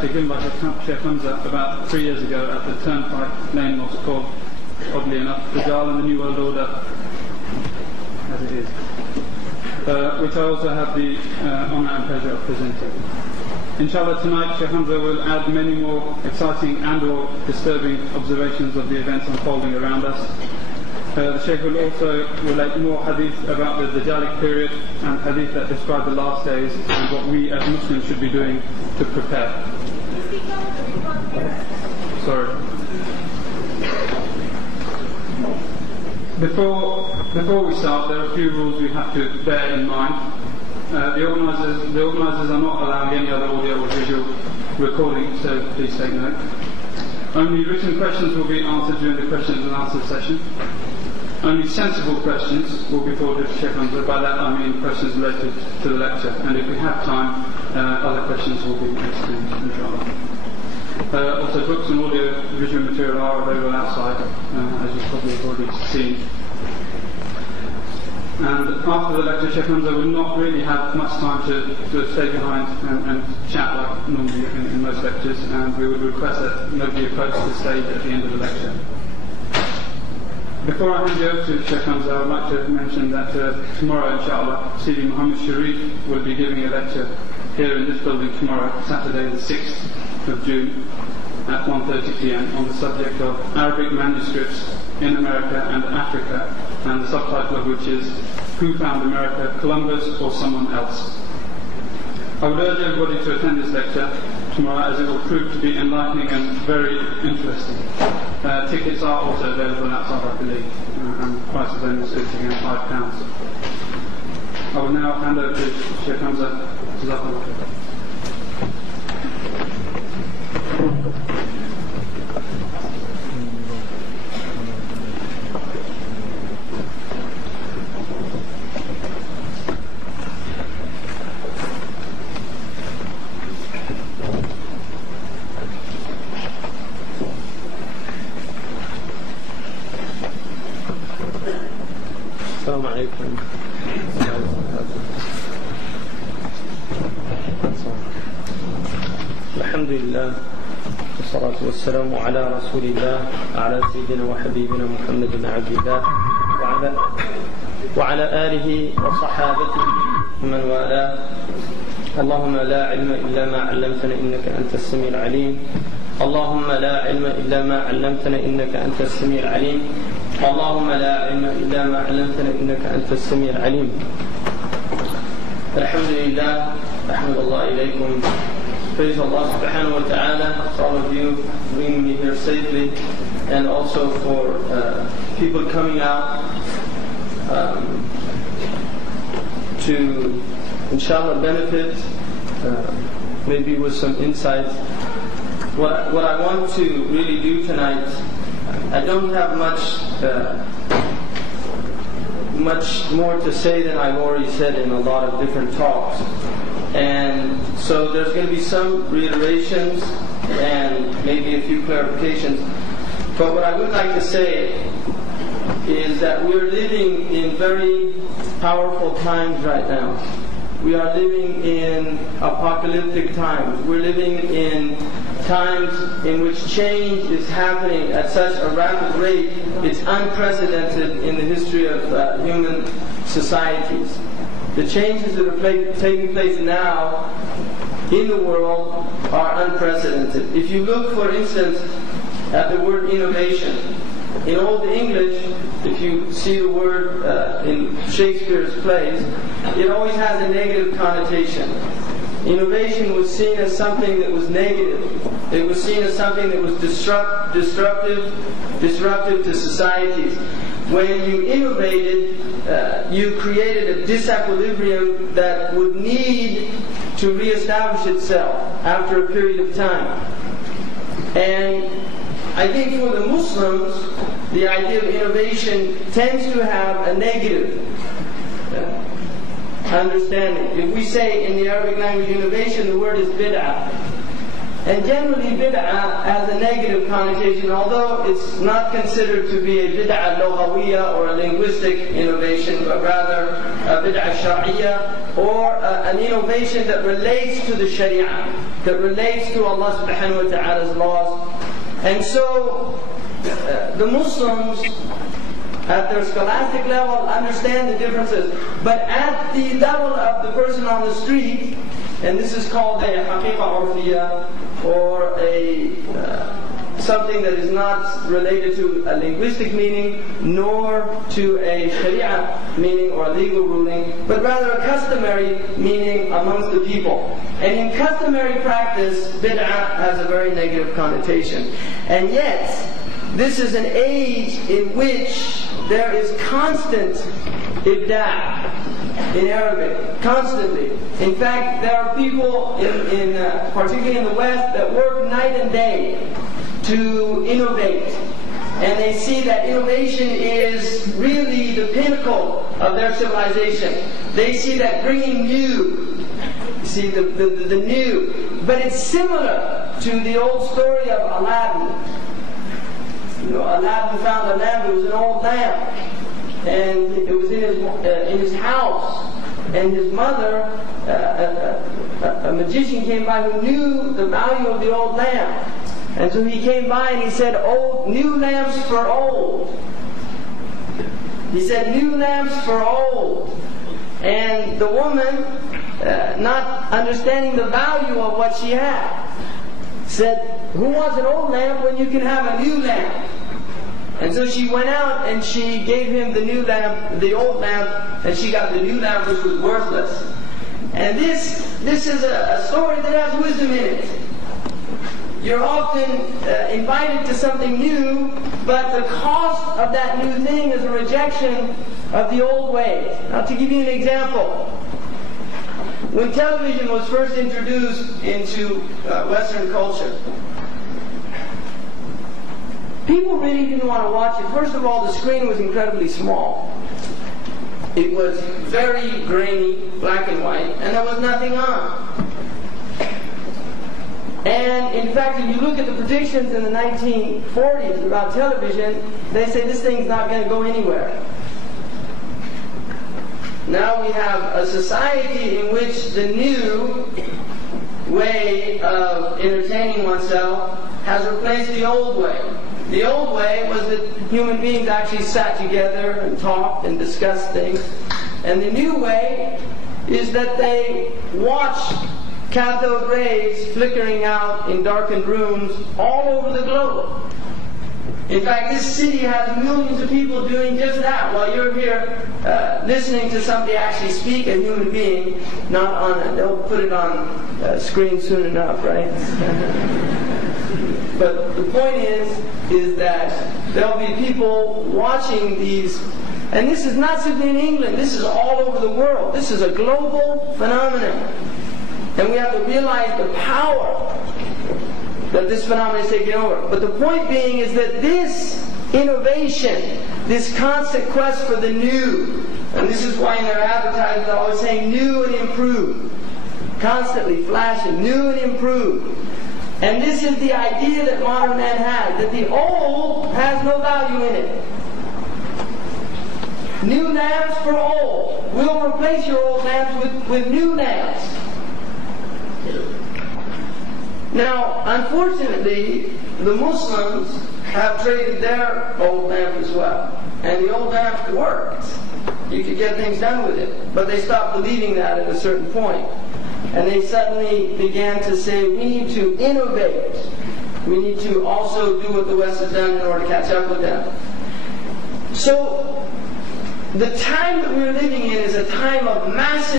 Given by Sheikh Hamza about 3 years ago at the Turnpike Lane Mosque called, oddly enough, Dajjal and the New World Order, as it is, which I also have the honour and pleasure of presenting. Inshallah, tonight Sheikh Hamza will add many more exciting and or disturbing observations of the events unfolding around us. The Sheikh will also relate more hadith about the Dajjalic period and hadith that describe the last days and what we as Muslims should be doing to prepare. Sorry. Before we start, there are a few rules we have to bear in mind. The organisers are not allowing any other audio or visual recording, so please take note. Only written questions will be answered during the questions and answers session. Only sensible questions will be forwarded to Sheikh Hamza. By that I mean questions related to the lecture, and if we have time, other questions will be exchanged, inshallah. Also, books and audio visual material are available outside, as you probably have already seen. And after the lecture, Sheikh Hamza will not really have much time to stay behind and chat like normally in most lectures, and we would request that nobody approach the stage at the end of the lecture. Before I hand you over to Sheikh Hamza, I would like to mention that tomorrow, inshallah, Sidi Muhammad Sharif will be giving a lecture here in this building tomorrow, Saturday the 6th of June at 1:30 p.m. on the subject of Arabic manuscripts in America and Africa, and the subtitle of which is Who Found America, Columbus or Someone Else? I would urge everybody to attend this lecture tomorrow, as it will prove to be enlightening and very interesting. Tickets are also available outside, I believe, and the price of them is sitting at £5. I will now hand over to Sheikh Hamza. السلام عليكم. الحمد لله والصلاة والسلام على رسول الله على سيدنا وحبيبنا محمد بن عبد الله وعلى آله وصحابته ومن والاه. اللهم لا علم إلا ما علمتنا إنك أنت السميع العليم. اللهم لا علم إلا ما علمتنا إنك أنت السميع العليم. اللهم لا علم إلا ما علمتنا إنك أنت السميع العليم. الحمد لله. أحمد الله إليكم. Praise Allah subhanahu wa ta'ala for all of you bringing me here safely, and also for people coming out to inshallah benefit maybe with some insight. What I want to really do tonight, I don't have much more to say than I've already said in a lot of different talks. And so there's going to be some reiterations and maybe a few clarifications. But what I would like to say is that we're living in very powerful times right now. We are living in apocalyptic times. We're living in times in which change is happening at such a rapid rate, it's unprecedented in the history of human societies. The changes that are taking place now in the world are unprecedented. If you look, for instance, at the word innovation, in Old English, if you see the word in Shakespeare's plays, it always has a negative connotation. Innovation was seen as something that was negative. It was seen as something that was disruptive to societies. When you innovated, you created a disequilibrium that would need to reestablish itself after a period of time. And I think for the Muslims, the idea of innovation tends to have a negative understanding. If we say in the Arabic language innovation, the word is bid'ah. And generally bid'ah has a negative connotation, although it's not considered to be a bid'ah lughawiyya or a linguistic innovation, but rather a bid'ah shar'iyya, or an innovation that relates to the sharia, that relates to Allah subhanahu wa ta'ala's laws. And so the Muslims at their scholastic level understand the differences, but at the level of the person on the street, and this is called a haqiqa urfiyya, or a something that is not related to a linguistic meaning nor to a sharia meaning or a legal ruling, but rather a customary meaning amongst the people. And in customary practice, bid'ah has a very negative connotation. And yet, this is an age in which there is constant ibda' in Arabic, constantly. In fact, there are people, particularly in the West, that work night and day to innovate. And they see that innovation is really the pinnacle of their civilization. They see that bringing new, see the new. But it's similar to the old story of Aladdin. You know, Aladdin found a lamp. It was an old lamp, and it was in his house. And his mother, a magician, came by who knew the value of the old lamp. And so he came by and he said, "Old, new lamps for old." He said, "New lamps for old." And the woman, not understanding the value of what she had, said, "Who wants an old lamp when you can have a new lamp?" And so she went out and she gave him the new lamp, the old lamp, and she got the new lamp, which was worthless. And this is a story that has wisdom in it. You're often invited to something new, but the cost of that new thing is a rejection of the old ways. Now, to give you an example, when television was first introduced into Western culture, people really didn't want to watch it. First of all, the screen was incredibly small. It was very grainy, black and white, and there was nothing on. And in fact, if you look at the predictions in the 1940s about television, they say this thing's not going to go anywhere. Now we have a society in which the new way of entertaining oneself has replaced the old way. The old way was that human beings actually sat together and talked and discussed things. And the new way is that they watch cathode rays flickering out in darkened rooms all over the globe. In fact, this city has millions of people doing just that while you're here listening to somebody actually speak, a human being, not on it. They'll put it on screen soon enough, right? But the point is that there'll be people watching these, and this is not simply in England, this is all over the world. This is a global phenomenon. And we have to realize the power that this phenomenon is taking over. But the point being is that this innovation, this constant quest for the new, and this is why in their advertising they're always saying new and improved, constantly flashing, new and improved. And this is the idea that modern man has, that the old has no value in it. New lamps for old. We'll replace your old lamps with new lamps. Now, unfortunately, the Muslims have traded their old lamp as well. And the old lamp worked. You could get things done with it. But they stopped believing that at a certain point. And they suddenly began to say, we need to innovate. We need to also do what the West has done in order to catch up with them. So, the time that we're living in is a time of massive